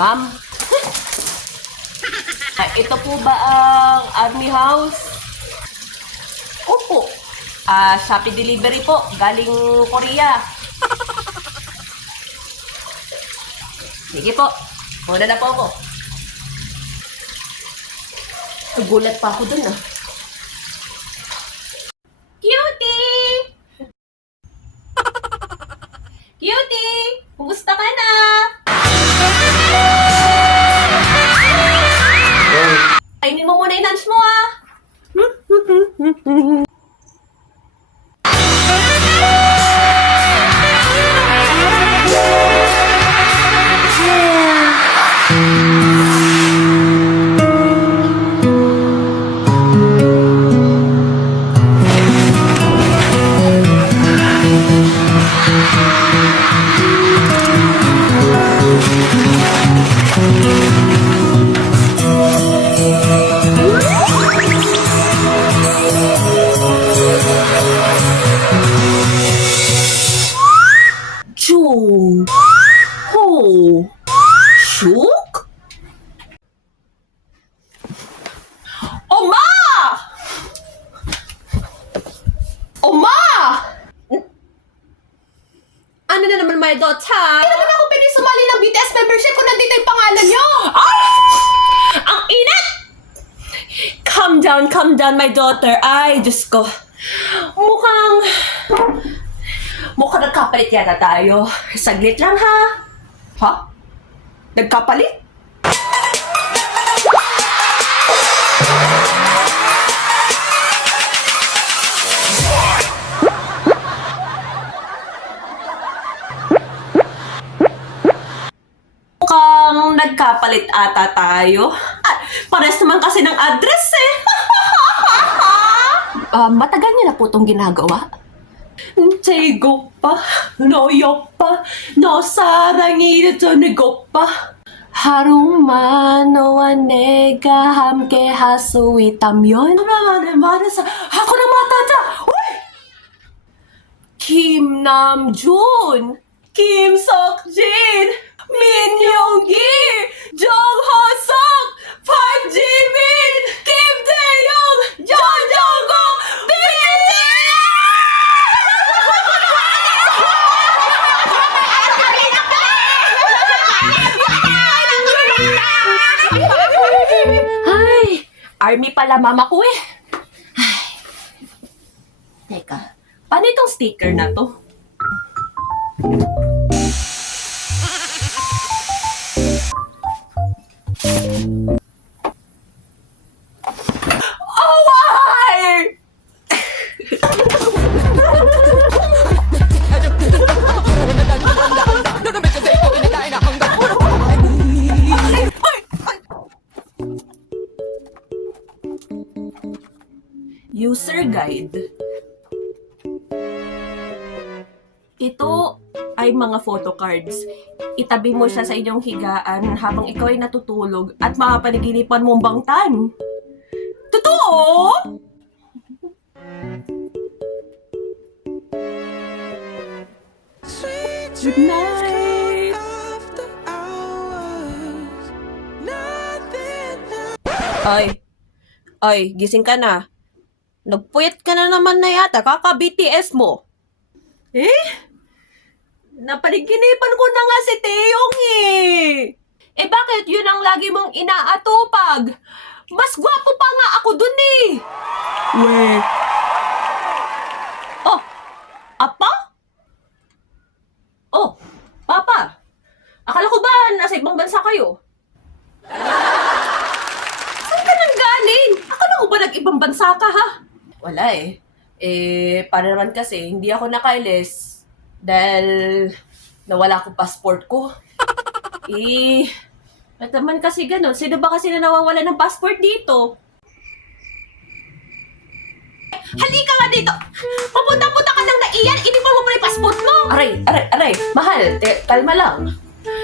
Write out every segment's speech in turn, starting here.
Ma'am, ito po ba ang Army House? Opo. Shopee delivery po, galing Korea. Sige po, muna na po ako. Nagulat pa ako dun Cutie! Cutie! Kumusta ka na? Kainin mo muna yung lunch mo Chung! Ho! Shuk? Oma! Oma! Ano na naman, my daughter? Hindi naman ako pwede sumali ng BTS membership kung nandito yung pangalan nyo! Ang init! Calm down, my daughter. Ay, Diyos ko. Mukhang nagkapalit yata tayo. Saglit lang, ha? Ha? Nagkapalit? Mukhang nagkapalit ata tayo. Pares naman kasi ng address eh. Matagal niyo na po itong ginagawa? Jego pa, noyo pa, no 사랑이 전해고 pa. 하루만 너와 내가 함께 할 수 있다면 사랑하는 말을 하고 나 맞다자. 김남준, 김석진, 민용기, 정호석, 박지민, 김대영, 전정국, Ay, army pala mama ko eh. Ay. Teka, paano itong sticker na to? Oh, why? User guide. Ito ay mga photo cards. Itabi mo siya sa inyong higaan habang ikaw ay natutulog at mapapanaginipan mong bangtan. Totoo? Good night! Ay, gising ka na. Nagpuyat ka na naman na yata, kaka-BTS mo. Napanaginipan ko na nga si Taeyong eh. Bakit yun ang lagi mong inaatupag? Mas gwapo pa nga ako dun eh. Weh. Oh, apa? Oh, papa. Akala ko ba nasa ibang bansa kayo? Saan ka nang galing? Akala ko ba nag-ibang bansa ka ha? Wala eh. Para naman kasi hindi ako nakailis dahil nawala ko passport ko. Ba't naman kasi ganun? Sino ba kasi na nawawala ng passport dito? Halika nga dito! Papunta-punta ka lang na iyan! Iniwan mo pa yung passport mo! Aray! Mahal, kalma lang.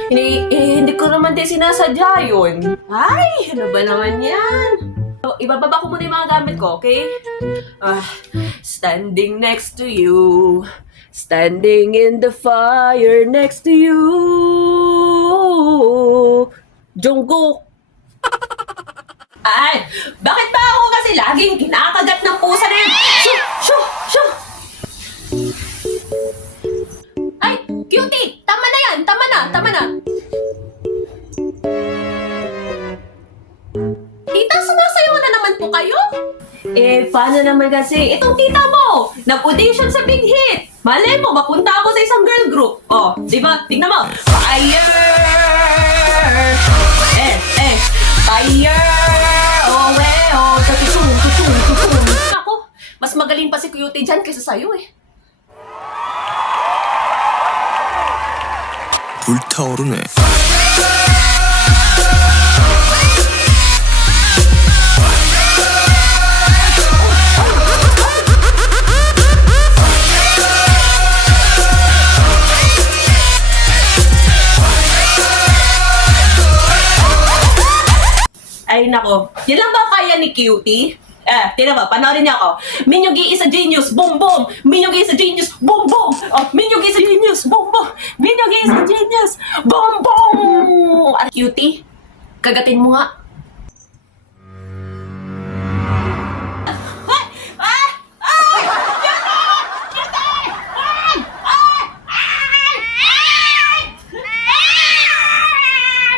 Hindi ko naman din sinasadya yun. Ay, ano ba naman yan? Ibababa ko muna yung mga gamit ko, okay? Standing next to you. Standing in the fire next to you. Jungkook. Ay, bakit ba ako kasi laging kinakagat ng pusa na yan? Shoo! Shoo! Shoo! Ay, cutie! Tama na yan! Tama na! Tama na! Tita, sumasayaw na naman po kayo? Eh, paano naman kasi? Itong tita mo, nag-audition sa Big Hit. Malay mo, mapunta ako sa isang girl group. Oh, di ba? Tingnan mo. Fire! Fire! Oh, oh, tutung, tutung, tutung. Ako, mas magaling pa si Cutie dyan kaysa sa'yo eh. 불타오르네. Ay, nako. Yan lang ba kaya ni Cutie? Tingnan ba, panoorin niya ako. Minyugi is a genius, boom boom! Minyugi is a genius, boom boom! Oh, Minyugi is a genius, boom boom! Minyugi is a genius, boom boom! Cutie, kagatin mo nga.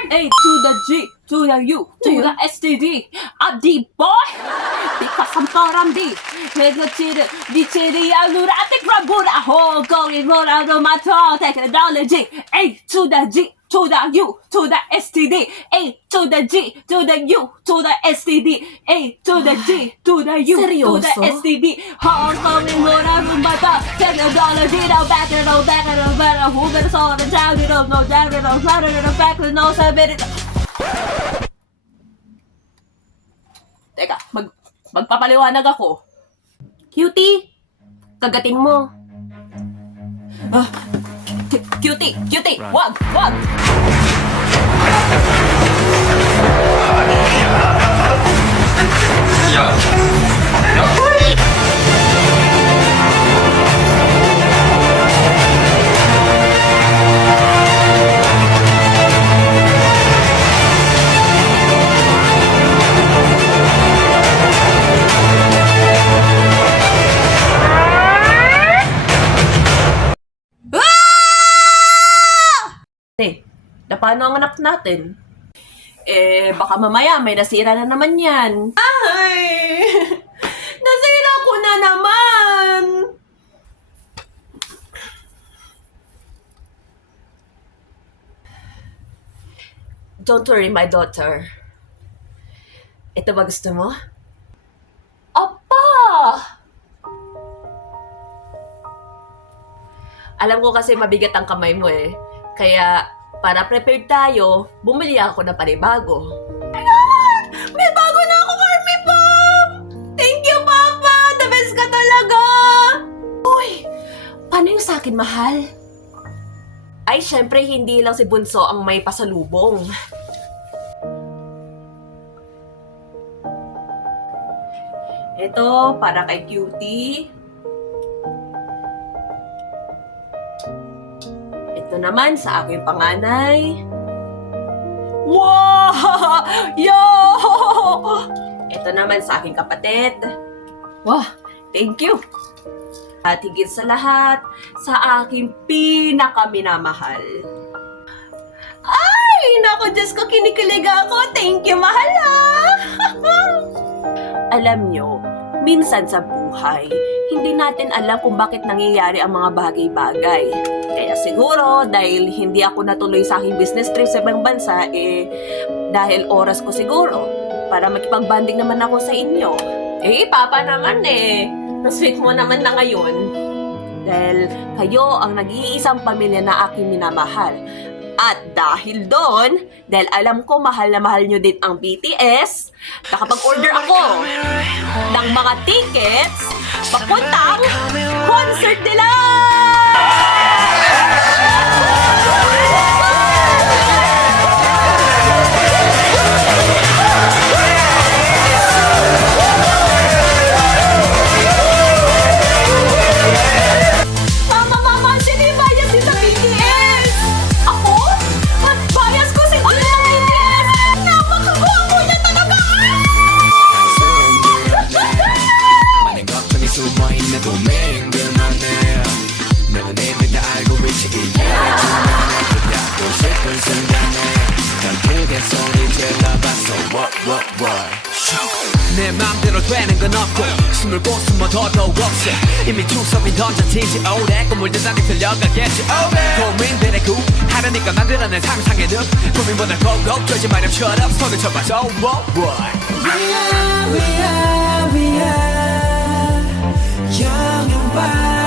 A to the G, to the U, to the STD, a D boy! Because I'm Torambi, 내가 지를 미치리야 누라테 그라보라 호 거기 뭐라도 맡아 technology. A to the G, to the U, to the STD, A to the G, to the U, to the STD, A to the G, to the U, to the STD. 거기 뭐라도 맡아 technology. Now back it up, back it up, better who gonna solve the town? You don't know that it don't matter, it don't back it, no sabit it. Teka, magpapaliwanag ako. Cutie, kagatin mo. Cutie, cutie, wag, wag. Paano ang anak natin? Eh, baka mamaya may nasira na naman yan. Ay! Nasira ko na naman! Don't worry, my daughter. Ito ba gusto mo? Apa! Alam ko kasi mabigat ang kamay mo eh. Kaya, para prepared tayo, bumili ako ng panibago. Ayan! May bago na ako, Army Pop! Thank you, Papa! The best ka talaga! Uy! Paano yung sa akin, mahal? Ay, syempre, hindi lang si Bunso ang may pasalubong. Ito, para kay Cutie. Ito naman sa aking panganay. Wow! Yo! Ito naman sa aking kapatid. Wow! Thank you! At higit sa lahat, sa aking pinakaminamahal. Ay! Naku, Diyos ko, kinikilig ako. Thank you, mahal ah! Alam nyo, minsan sa buhay, hindi natin alam kung bakit nangyayari ang mga bagay-bagay. Kaya siguro, dahil hindi ako natuloy sa aking business trip sa ibang bansa, dahil oras ko siguro, para makipag-banding naman ako sa inyo. Papa naman na-sweet mo naman na ngayon. Dahil kayo ang nag-iisang pamilya na aking minamahal. At dahil doon, dahil alam ko mahal na mahal nyo din ang BTS, nakapag-order ako ng mga tickets papuntang concert nila! Mama, sino yung bias din sa BTS? Ako? Bias ko si BTS! 되는 건 없고 숨을 곳숨어 더더욱 없어 이미 주섬이 던져진지 오래 꿈물들 난이 들려가겠지 고민들의 구 하려니까 만들어낸 상상의 늪 고민보다 고고 쫄지 마렴처럼 손을 쳐봐줘 We are 영영바